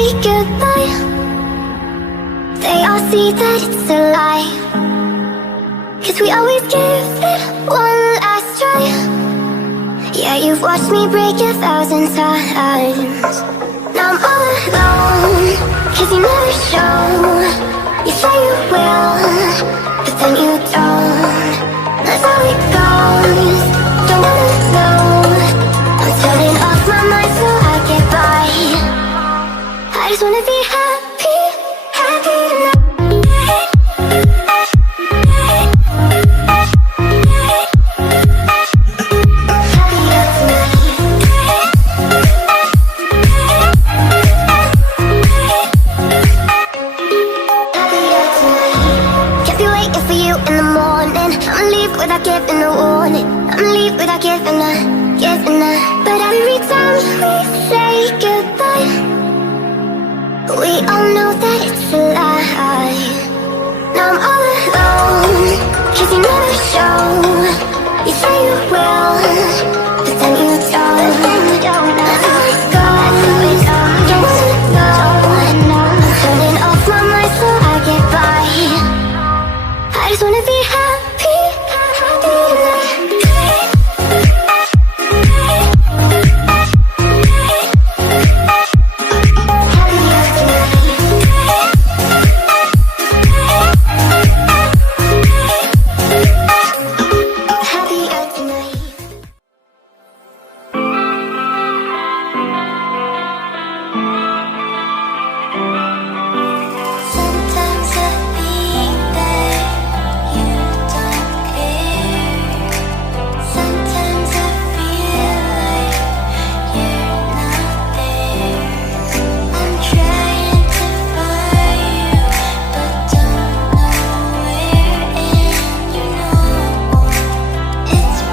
say goodbye, they all see that it's a lie. 'Cause we always give it one last try. Yeah, you've watched me break 1,000 times. Now I'm all alone, 'cause you never show. You say you will, but then you don't. That's how it goes, don't wanna know. I'm turning off my mind so I get by. I just wanna be happy, happy tonight. Without giving a warning, I'ma leave without giving a. But every time we say goodbye, we all know that it's a lie. Now I'm all alone, 'cause you never show. You say you will,